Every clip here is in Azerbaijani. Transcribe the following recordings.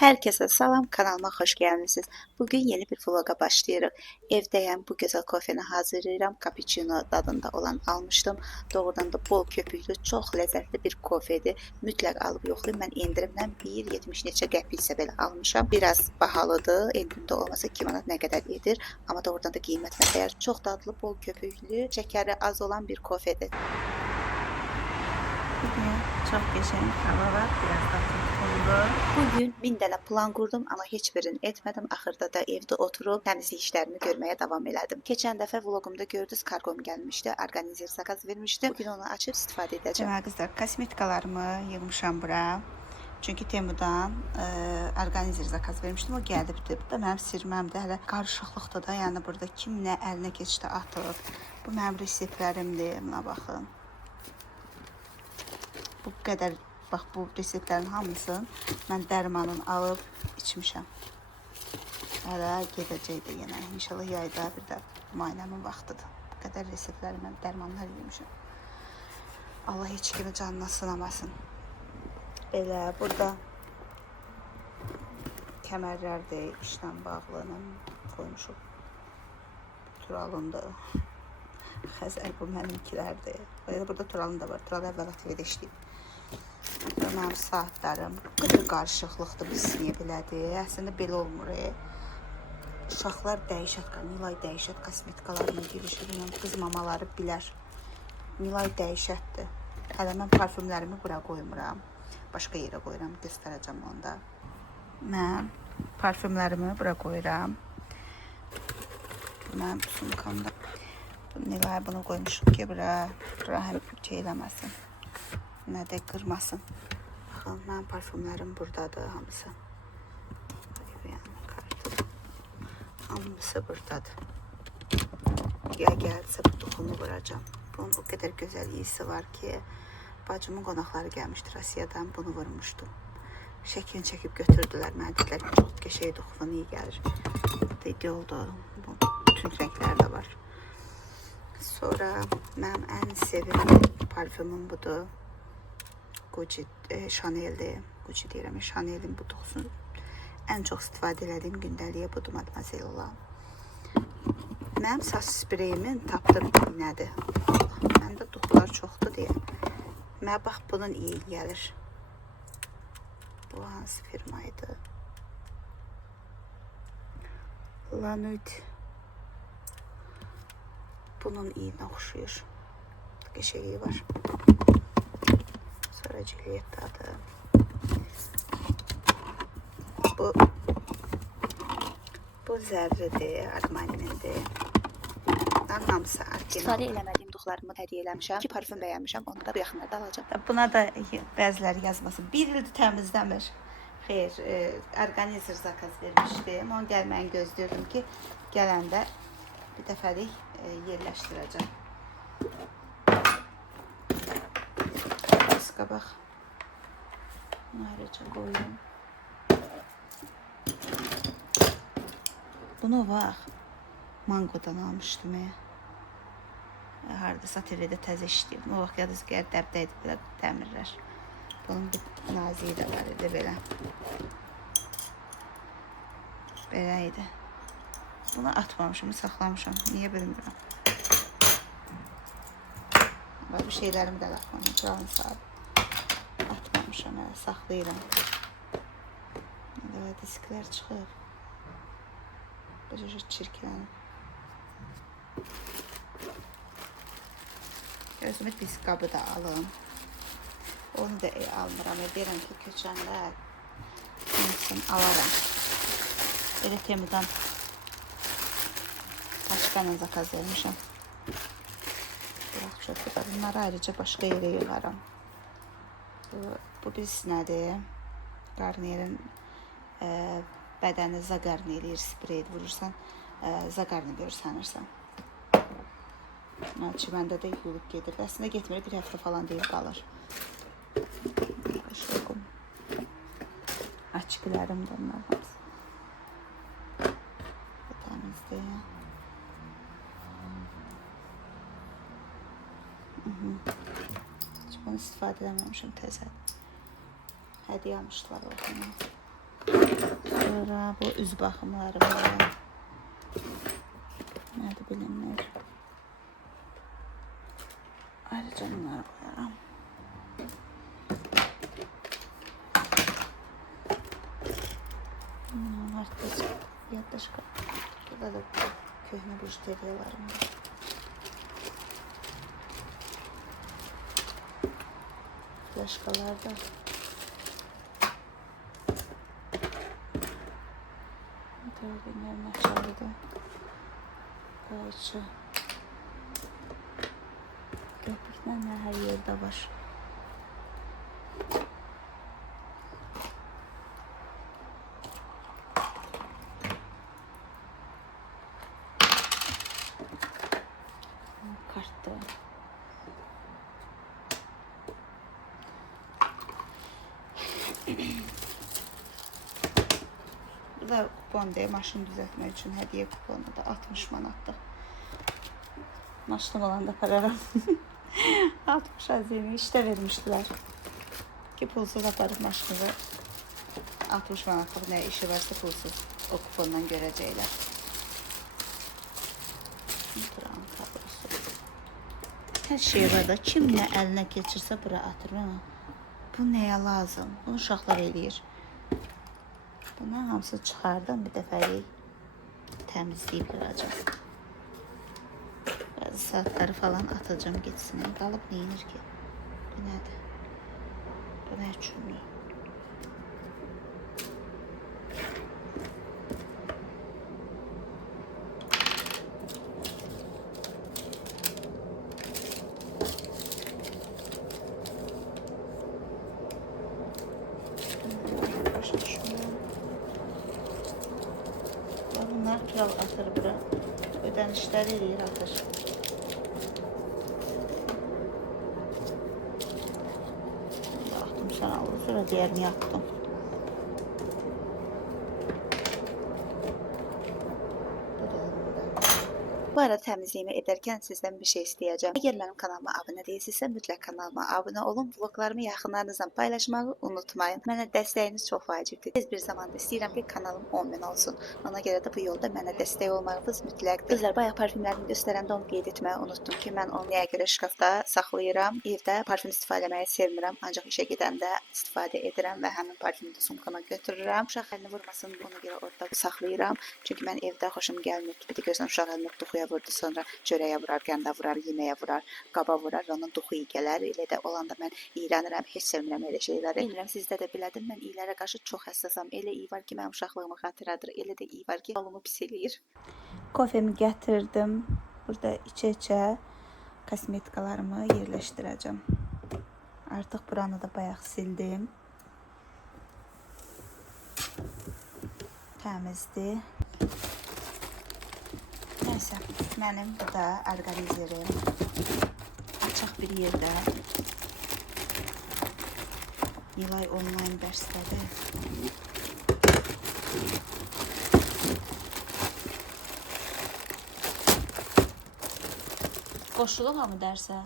Herkese salam, kanalıma xoş gəlmisiniz. Bugün yeni bir vloga başlayırıq. Evdəyəm, bu gözəl kofeni hazırlayıram. Cappuccino dadında olan almışdım. Doğrudan da bol köpüklü, çox ləzzətli bir kofedir. Mütləq alıb yoxlayın. Mən endirimdən 1,70 neçə qəpiksə belə almışam. Biraz bahalıdır. Endirimdə olmasa 2 manat nə qədər edir. Amma doğrudan da qiymətinə dəyər. Çox dadlı, bol köpüklü, şəkəri az olan bir kofedir. Bugün çok geçen hava var, biraz da tutuldu. Bugün 1000 dənə plan qurdum, amma heç birini etmədim. Axırda da evdə oturub təmizlik işlərimi görməyə davam elədim. Keçən dəfə vloqumda gördünüz, karqom gəlmişdi, orqanizir zakaz vermişdim. Bugün onu açıb istifadə edəcəm. Deməli qızlar, kosmetikalarımı yığmışam bura. Çünki Temudan orqanizir zakaz vermişdim, o gəlibdi. Bu da mənim sirməmdir, hələ qarışıqlıqdır da, yəni burada kim nə əlinə keçdi atıb. Bu mənim reseptlərimdir, buna baxın. Bu qədər, bax bu reseptlərin hamısını mən dərmanını alıb içmişəm. Hələ gedəcək də yenə. İnşallah yayda bir də müayinəmin vaxtıdır. Bu qədər reseptləri mən dərmanlar yemişəm. Allah heç kimi canına sınamasın. Elə burada kəmərlərdir, işlə bağlı qoymuşuq. Turalındır. Xəzər bu mənimkilərdir. Burada turalın da var. Tural əvvəl atıqda işləyib. Mənim saatlarım. Bu qədər qarışıqlıqdır, biz niyə belədir? Əslində belə olmur. Uşaqlar dəyişət, Nilay dəyişət kosmetikalarını girişir. Qız mamaları bilər. Nilay dəyişətdir. Hələ mən parfümlərimi bura qoymuram. Başqa yerə qoyuram, göstərəcəm onda. Mən parfümlərimi bura qoyuram. Mənim sumkamda. Nilay bunu qoymuşum ki, bura həm şey eləməsin. Nə də qırmasın. Baxın, mənim parfümlərim buradadır hamısı. Hamısı buradadır. Gəlsə bu toxumu vuracam. Bunun o qədər gözəl iyisi var ki, bacımın qonaqları gəlmişdir Asiyadan, bunu vurmuşdum. Şəkilini çəkib götürdülər. Mənə dedilər ki, çox qəşəng toxumun iyi gəlir. Dedi oldu. Bütün rənglər də var. Sonra mənim ən sevimli parfümüm budur. Gucci, Chanel'dir. Gucci deyirəm, Chanel'in bu toxusunu ən çox istifadə elədiyim gündəliyə budur, Mademoiselle olan. Mənim saç spreyimin tapdığım iynədir. Məndə duxlar çoxdur deyə. Mənə bax, bunun iyi gəlir. Bu hansı firmaydı? Lanude. Bunun iyinə oxşuyur. Qəşəyi var. Sonra Juliet'dadır. Bu zərridir, Armani'nindir. Bunların hamısı İstifadə eləmədiyim duxlarımı hədiyyə eləmişəm. 2 parfüm bəyənmişəm, onu da bu yaxınlarda alacağım. Buna da bəziləri yazmasın. 1 ildir təmizləmir. Xeyr, orqanizir zakaz vermişdim. Onu gəlməyini gözləyirdim ki, gələndə bir dəfəlik yerləşdirəcəm. Bax. Bunu ayrıca qoyum. Bunu bax. Mangodan almışdım. Hardasa TV'də təzə işləyirdim. O vaxt yadınız gəlir, dəbdə idi dəmirlər. Bunun bir naziyi də var idi belə. Belə idi. Bunu atmamışım, saxlamışam. Niyə bilmirəm. Bu şeylərimi də atmamışam. Turanın saat. Atmamışam, saxlayıram. Belə disklər çıxıb. Böyle çirklənib. Özümə disk qabı da alım. Onu da almıram. Deyirəm ki, köçəndə alaram. Belə Temudan başqa ilə zakaz vermişəm. Bırax çöpü də. Bunları ayrıca başqa yerə yığaram. Bu biz nədir? Garnier'in bədəni zaqarni eləyir, sprey vurursan, zaqarni görür sanırsan. Çiməndə də yuyulub gedir. Əslində getmir, bir həftə falan deyil qalır. Şokum. Açıqlarım da onlar hamısı. Bu təmizdir. Hiç bunu istifadə eləməmişim təzə. Hədiyyə almışdılar oradan. Sonra bu üz baxımları var. Nədir bilinmir. Ayrıca bunları koyaram. Artıq yaddaşqa. Burada da köhnə bujteriyalarım var. Flaşkalar da. Gördüğünlerin açarı da. Qayçı. Köpüklər hər yerdə var. Kartda. Bu da kupon değil, maşın düzeltmek için hediye kuponu da 60 manatda. Maşınım olanda pararam. 60 azimi işte vermişler. Ki pulsuz aparıp maşını 60 manatlık ne işi varsa pulsuz o kupondan görəcəklər. Buranın kablosu. Her şey var da kim ne eline geçirse bura atır ha. Bu neye lazım? Bunu uşaqlar eləyir. Bunların hamısı çıxardım bir dəfəlik təmizləyib qıracağım. Bazı saatları falan atacağım gitsin. Qalıb neyinir ki? Bu nədir? Bu nə üçündür? Bunlar kral atır bura. Ödənişləri eləyir atır. Atdım sana alır. Sonra diğerini yaptım. Bu arada təmizliyimi edərkən sizdən bir şey istəyəcəm. Əgər mənim kanalıma abunə deyilsinizsə, mütləq kanalıma abunə olun. Vloglarımı yaxınlarınızla paylaşmağı unutmayın. Mənə dəstəyiniz çox vacibdir. Tez bir zamanda istəyirəm ki, kanalım 10.000 olsun. Ona görə də bu yolda mənə dəstək olmağınız mütləqdir. Qızlar, bayaq parfümlərimi göstərəndə onu qeyd etməyi unutdum ki, mən onu nəyə görə şkafda saxlayıram. Evdə parfüm istifadə etməyi sevmirəm, ancaq işə gedəndə istifadə edirəm və həmin parfümü də sumkama götürürəm. Uşaq əlini vurmasın, ona görə orada saxlayıram. Çünki mən evdə xoşum gəlmir. Bir də gözüm uşaq əlini duxuya vurdu, sonra çörəyə vurar, qəndə vurar, yeməyə vurar, qaba vurar və onun duxu iyi gələr. Elə də olanda mən iyrənirəm, heç sevmirəm elə şeyləri. Bilmirəm, sizdə də belədir. Mən iylərə qarşı çox həssasam. Elə iyi var ki, mənim uşaqlığımı xatırladır. Elə də iyi var ki, yolumu pis eləyir. Kofemi gətirdim. Burada içə-içə kosmetikalarımı yerləşdirəcəm. Artıq buranı da bayaq sildim. Təmizdir. Neyse, mənim bu da orqanizərim. Açıq bir yerdə. Nilay onlayn dərsləri. Qoşulub hamı dərsə?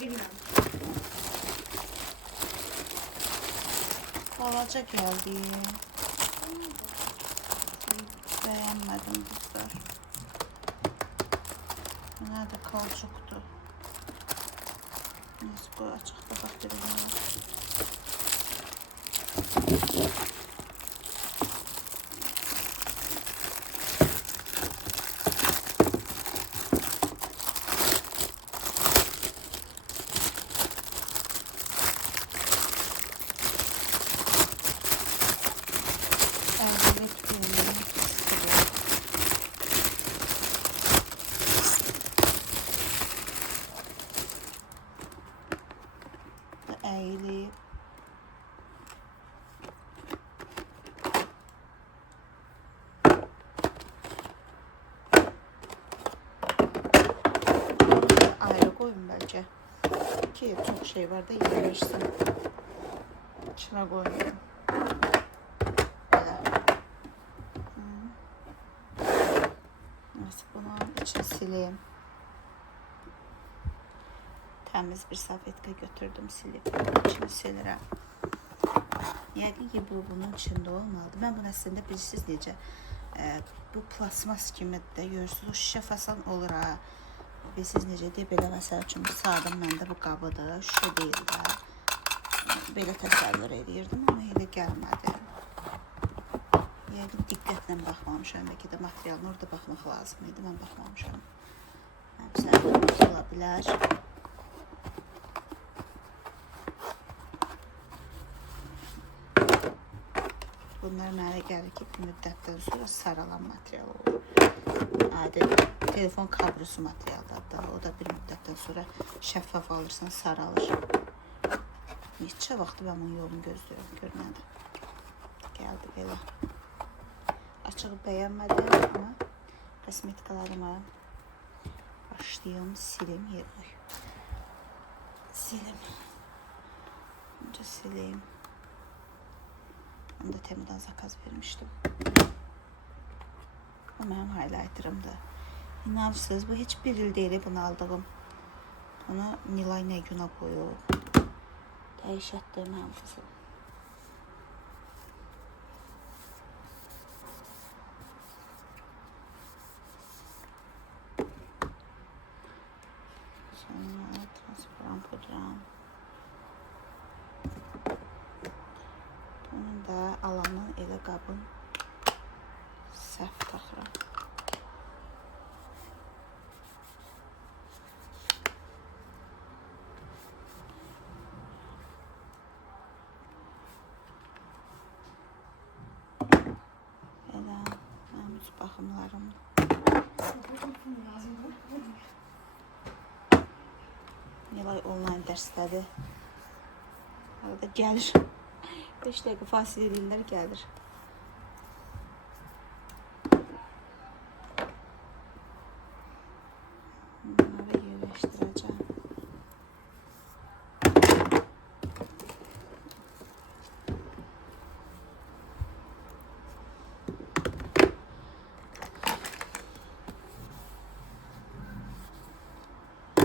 Bilmirəm. Balaca gəldi. Bəyənmədim qızlar. Nerede kauçuktu? Neyse bu açıkta baktırıyorum. Evet, eğilip ayrı koyun bence ki çok şey var da yemişsin. İçine koyuyorum. Neyse bunu içine sileyim. Temiz bir salfetka götürdüm silip içini silirəm. Yəqin ki, bu bunun içində olmalıdır. Mən bunu əslində bilirsiniz necə, bu plasmas kimi də görürsünüz, o şüşə fason olur ha. Bilirsiniz necə deyə belə məsəl üçün bu saatım məndə bu qabıdır, şüşə deyil də. Belə təsəvvür edirdim, amma elə gəlmədi. Yəqin diqqətlə baxmamışam, bəlkə də materialına orada baxmaq lazım idi, mən baxmamışam. Məncə ola bilər. Bunlar mənə gəlir ki, bir müddətdən sonra saralan material olur. Adi telefon kablosu materialdır. O da bir müddətdən sonra şəffaf alırsan, saralır. Neçə vaxtı mən bunun yolunu gözləyirəm, görmədim. Gəldi belə. Açığı bəyənmədim, amma kosmetikalarıma başlayayım, silim, yerim. Silim. Önce sileyim. Onu da Temu'dan zakaz vermiştim. O benim highlighterımdı. İnanırsınız, bu hiç bir il değil bunu aldığım. Ona Nilay ne güne koyuyor. Dəyişətdir mənim kızım. Sonra transparan pudram. Bunun da alanın elə qabın səhv taxıram. Elə mənim üz baxımlarım. Nilay online dərsdədir. Arada gəlir. 5 dəqiqə fasilə edirlər, gəlir. Bunları yerləşdirəcəm.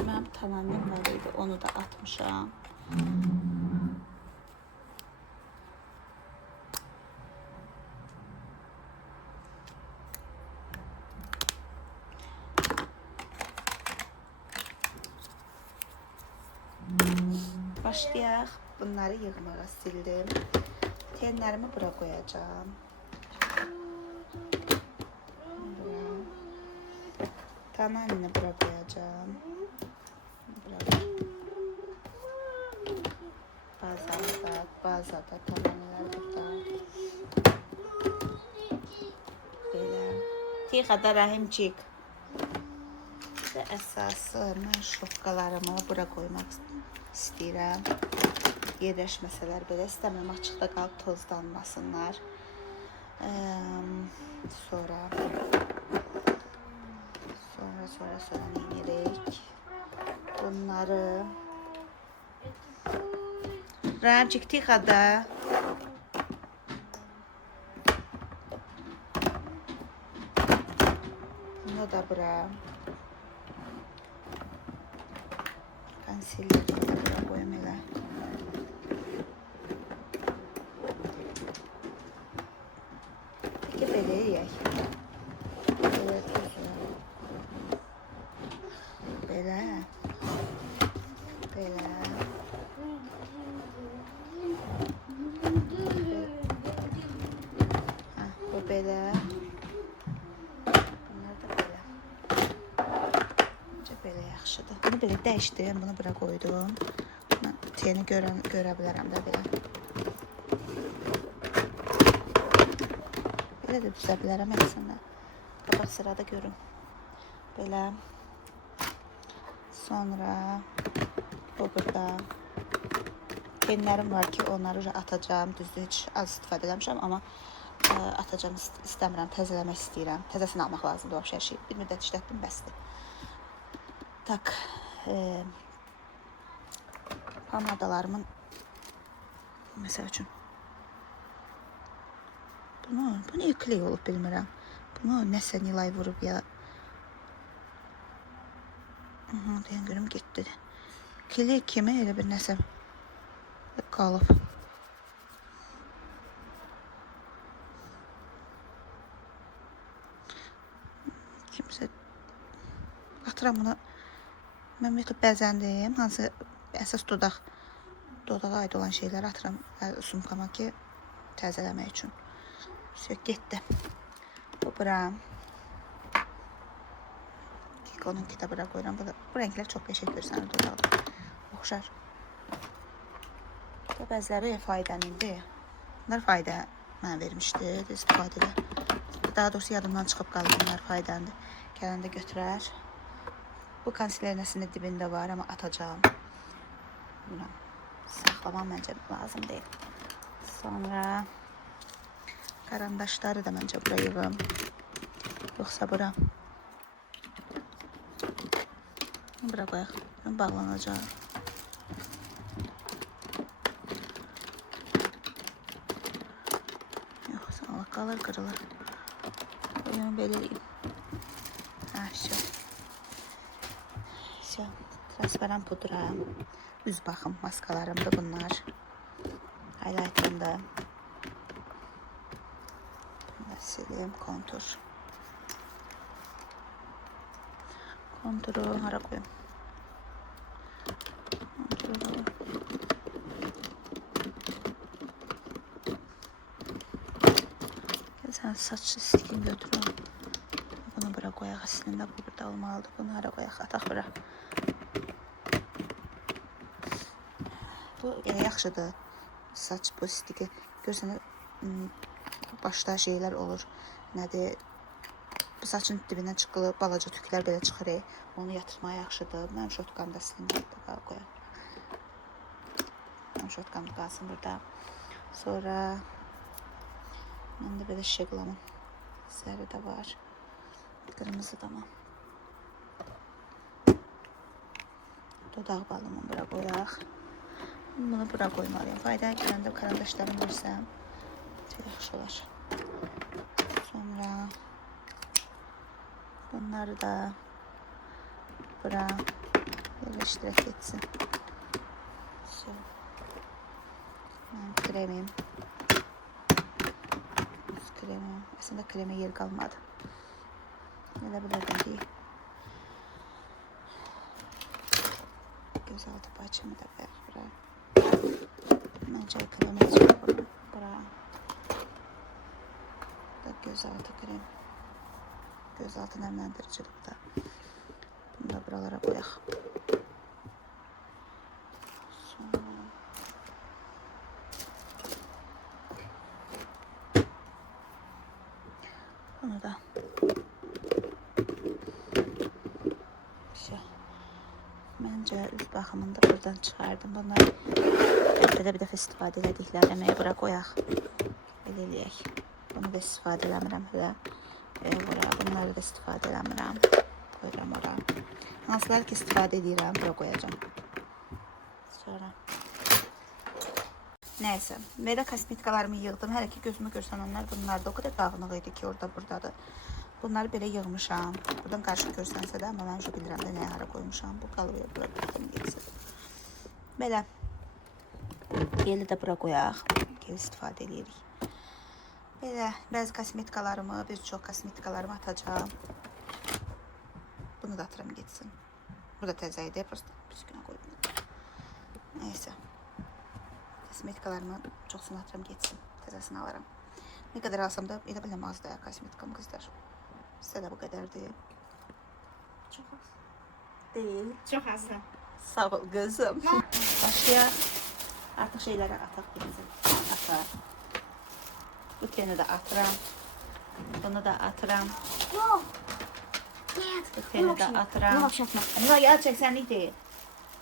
Mənim tanannem var idi, onu da atmışam. Başlayaq. Bunları yığmağa sildim. Tenlərimi bura qoyacağım. Bura. Tananini bura qoyacağım. Bura. Bazada tananilər burada. Belə. Tixada Rahimcik. Və əsası mən şofqalarımı bura qoymaq istəyirəm. Yerləşməsələr belə istəmirəm, açıqda qalıb tozlanmasınlar. Sonra nə edirik? Bunları Rahimcik tixada. Bunu da bura. Konsilleri de bura qoyum elə. Peki belə yiyək. Belə düzülür. Belə. Belə. Bu belə. Bunlar da belə. Necə belə yaxşıdır. Bunu belə dəyişdirəm, bunu bura qoydum. Teni görə bilərəm də belə. Belə də düzə bilərəm hepsində. Qabaq sırada görün. Belə. Sonra bu burada. Tenlərim var ki, onları atacağım. Düzdür, heç az istifadə eləmişəm, amma atacağım istəmirəm, təzələmək istəyirəm. Təzəsini almaq lazımdır o hər şey. Bir müddət işlətdim, bəsdir. Tak. Pomadalarımın məsəl üçün bunu yüklük olub bilmirəm. Bunu nəsə Nilay vurub ya. Deyən görüm getdi. Kili kimi elə bir nəsə qalıb. atıram bunu. Mən ümumiyyətlə bəzəndim. Hansı əsas dodağa aid olan şeyləri atıram sumkama ki, təzələmək üçün. Getdi. Bu bura. Kikonunki də bura qoyuram. Bu rənglər çox qəşəng görsənir dodaqda. Oxşar. Bu bəzləri faydalıdır. Bunlar fayda mənə vermişdi. İstifadə elə. Daha doğrusu yadımdan çıxıb qaldı. Bunlar faydalıdır. Gələndə götürər. Bu konsilerin əslində dibində var, amma atacağım. Buna saxlamam məncə lazım deyil. Sonra karandaşları da məncə bura yığım. Yoxsa bura. Bura qoyaq. Bağlanacaq. Yoxsa Allah qalır, qırılır. Qoyun belə eləyim. Transparan pudra. Üz baxım maskalarımda bunlar. Highlighterımda. Silim, kontur. Konturu hara koyayım? Sen saç stilini götürün. Bunu bura koyaq əslində. Bu burada olmalıdır. Bunu hara koyaq? Ataq bura. Bu yaxşıdır. Saç bu stiki. Görsən başda şeylər olur. Nədir? Bu saçın dibindən çıxılı balaca tüklər belə çıxır. Onu yatırmaya yaxşıdır. Mənim şotkamda silində qoyaq. Mənim şotkamda qalsın burada. Sonra məndə belə şişə qılamın. Sarı da var. Qırmızı da mı? Dodaq balımı bura qoyaq. Bunu bura qoymalıyım. Fayda gələndə karandaşlarımı versəm yaxşı olar. Sonra bunları da bura yerləşdirək etsin. Mənim kremim. Kremim. Əslində kremə yer qalmadı. Elə bilirdim ki, gözaltı paçamı da qoyaq bura. Məncə kremə çıxır bunu bura. Gözaltı krem. Gözaltı nəmləndiricidir da. Bunu da buralara qoyaq. Sonra bunu da məncə üz baxımını da buradan çıxardım. Bunları bir dəfə istifadə edədiklər əməyə bura qoyaq. Belə eləyək. Bunu da istifadə eləmirəm hələ. Bunları da istifadə eləmirəm. Qoyuram ora. Hansılar ki istifadə edirəm, bura qoyacam. Sonra nəysə, belə kosmetikalarımı yığdım. Hələ ki gözümü görsən onlar bunlar da o qədər dağınıq idi ki, orada buradadır. Bunları belə yığmışam. Buradan qarşı görsənsə də, amma mən şu bilirəm də nəyə hara qoymuşam. Bu qalır bura getsin. Belə. Geli də bura qoyaq. Gel istifadə edirik. Belə bəzi kosmetikalarımı, bir çox kosmetikalarımı atacağım. Bunu da atıram getsin. Bu da təzə idi, prosta bir günə qoydum. Nəysə. Kosmetikalarımı çoxsunu atıram getsin. Təzəsini alaram. Ne qədər alsam da elə biləm az da kosmetikam qızlar. Sizə də bu qədərdir. Çox az. Deyil. Çox az da. Sağ ol qızım. Başlayaq. Artıq şeyləri ataq birinci. Ataq. Bu teni de atıram. Bunu da atıram. Yok. Нет. Bu teni de atıram. Ну, вообще atma. Ama gerçek senlik değil.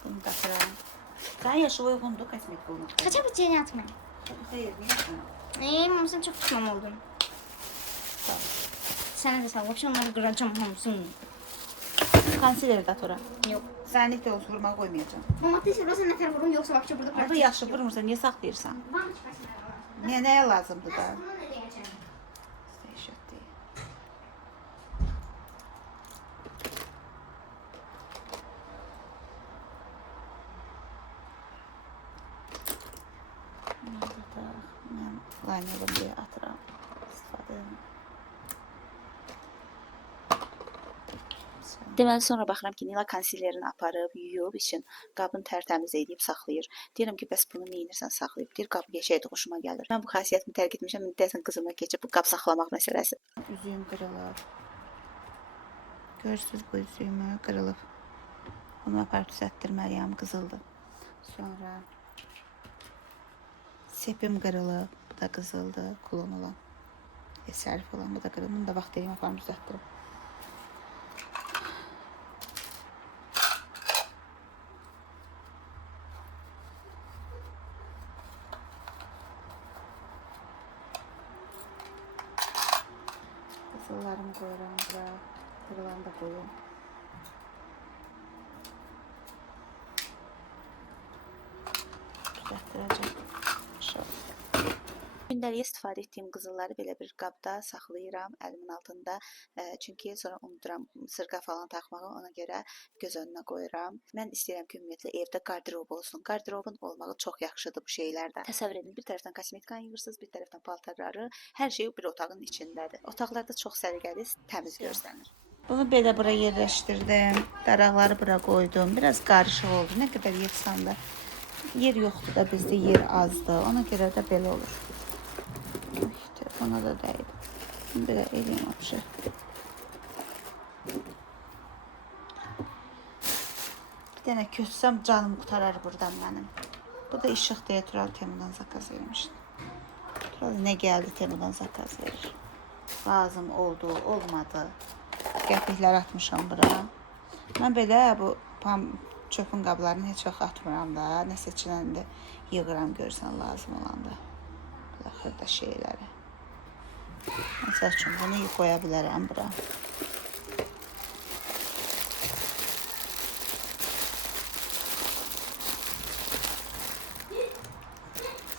Bunu da atıram. Sen yaşı uygundu kosmetik olmak. Хотя бы тени atma. Hayır, niye atma? Ama sen çok pişman oldun. Sağ ol. Sen de sen. Вообще onları kıracağım hamısını. Konsileri de atıram. Yok. Senlik de olsun, vurma koymayacağım. Ama ты burası ne vurum yoksa вообще burada Orada yaşı vurmursan niye saxlayırsan? Вам спасибо. Neye lazımdı da? Bunu ne diyeceğim? Dəhşət deyil. Mən laynerimi deyə atıram. İstifadə edirəm. Sonra Deməli sonra baxıram ki, Nila konsilerini aparıb, yuyub için qabını tərtəmiz edib saxlayır. Deyirəm ki, bəs bunu neyinirsən saxlayıb? Deyir, qab qəşəngdir, xoşuma gəlir. Mən bu xasiyyətimi tərk etmişəm, indi deyəsən qızıma keçib bu qab saxlamaq məsələsi. Üzüyüm qırılıb. Görürsünüz bu üzüyümü qırılıb. Bunu aparıb düzəltdirməliyəm, qızıldır. Sonra sepim qırılıb, bu da qızıldır, kulon olan. Sərif olan bu da qırılıb. Bunu da vaxt eləyim aparım düzəltdirim. Qızıllarımı qoyuram bura, qırılan da qoyum. Düzəltdirəcəm. İnşallah. Gündəlik istifadə etdiyim qızılları belə bir qabda saxlayıram əlimin altında. Çünki sonra unuduram sırğa falan taxmağı, ona görə göz önünə qoyuram. Mən istəyirəm ki, ümumiyyətlə evdə qardırob olsun. Qardirobun olmağı çox yaxşıdır bu şeylərdə. Təsəvvür edin, bir tərəfdən kosmetikanı yığırsınız, bir tərəfdən paltarları, hər şey bir otağın içindədir. Otaqlarda çox səliqəli, təmiz görsənir. Bunu belə bura yerləşdirdim. Daraqları bura qoydum. Biraz qarışıq oldu. Nə qədər yığsam da. Yer yoxdur da bizdə, yer azdır. Ona görə də belə olur. Telefona da dəydi. Belə eləyim apşı. Bir dənə köçsəm canım qutarar buradan mənim. Bu da işıq deyə Tural Temudan zakaz vermişdi. Tural nə gəldi Temudan zakaz verir. Lazım oldu, olmadı. Qəpiklər atmışam bura. Mən belə bu çöpün qablarını heç vaxt atmıram da. Nəsə içindən də yığıram görsən lazım olanda. Belə xırda şeyləri. Məsəl üçün bunu qoya bilərəm bura.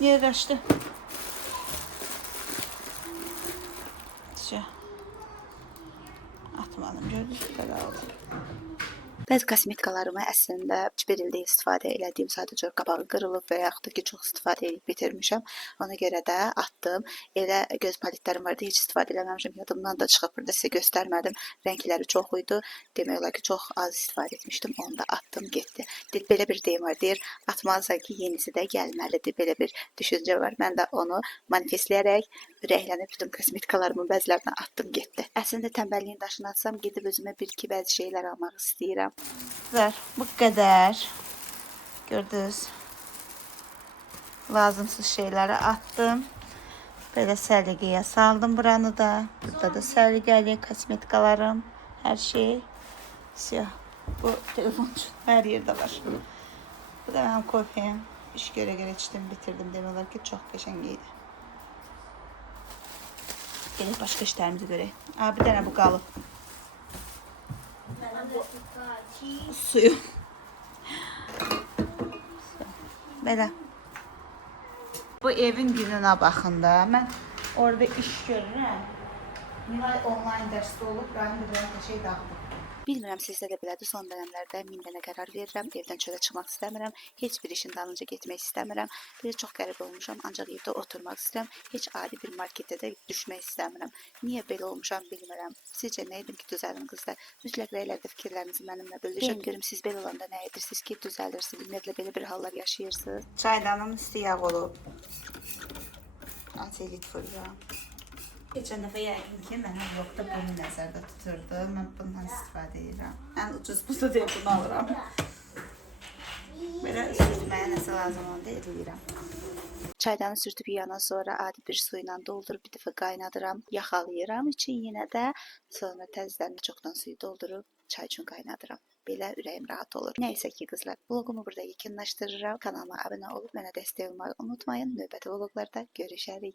Yerləşdi. Atmadım, gördünüz mü? Belə oldu. Bəzi kosmetikalarımı əslində bir ildə istifadə elədiyim, sadəcə qabağı qırılıb və yaxud da ki, çox istifadə edib bitirmişəm. Ona görə də atdım. Elə göz paletlərim vardı, heç istifadə eləməmişəm. Yadımdan da çıxıb, burada sizə göstərmədim. Rəngləri çox idi. Demək olar ki, çox az istifadə etmişdim. Onu da atdım, getdi. Belə bir deyim var, deyir, atmalısan ki, yenisi də gəlməlidir. Belə bir düşüncə var. Mən də onu manifestləyərək ürəklənib bütün kosmetikalarımın bəzilərini atdım, getdi. Əslində tənbəlliyin daşını atsam, gedib özümə bir-iki bəzi şeylər almaq istəyirəm. Güzel, bu qədər. Gördünüz. Lazımsız şeyləri attım. Belə səliqəyə saldım buranı da. Burada da səliqəli kosmetikalarım, hər şey. Siyah. Bu telefon üçün hər yerdə var. Bu da mənim kofem. İş görə içdim, bitirdim. Demək olar ki, çox qəşəng idi. Gələk başqa işlərimizi görək. Bir dənə bu qalıb. Suyu. Belə. Bu evin gününə baxın da. Mən orada iş görürəm. Nilay online dərsdə olub, Rahim bir şey dağıdım. Bilmirəm sizdə də belədir, son dönəmlərdə min dənə qərar verirəm, evdən çölə çıxmaq istəmirəm, heç bir işin dalınca getmək istəmirəm. Belə çox qəribə olmuşam, ancaq evdə oturmaq istəyirəm, heç adi bir marketdə də düşmək istəmirəm. Niyə belə olmuşam bilmirəm. Sizcə nə edim ki, düzəlin qızlar? Mütləq rəylərdə fikirlərinizi mənimlə bölüşün. Deyin görüm siz belə olanda nə edirsiniz ki, düzəlirsiniz? Ümumiyyətlə belə bir hallar yaşayırsınız. Çaydanın üstü yağ olub. Acelit fırıram. Geçen dəfə yəqin ki, mənim yoxda bunu nəzərdə tuturdu. Mən bundan istifadə edirəm. Ən ucuz buzu deyə bunu alıram. Belə sürtməyə nəsə lazım olanda eləyirəm. Çaydanı sürtüb yanan sonra adi bir su ilə doldurub bir dəfə qaynadıram, yaxalayıram için yenə də sonra təzədən çoxdan suyu doldurub çay üçün qaynadıram. Belə ürəyim rahat olur. Nəysə ki qızlar, vlogumu burada yekunlaşdırıram. Kanalıma abunə olub mənə dəstək olmağı unutmayın. Növbəti vloglarda görüşərik.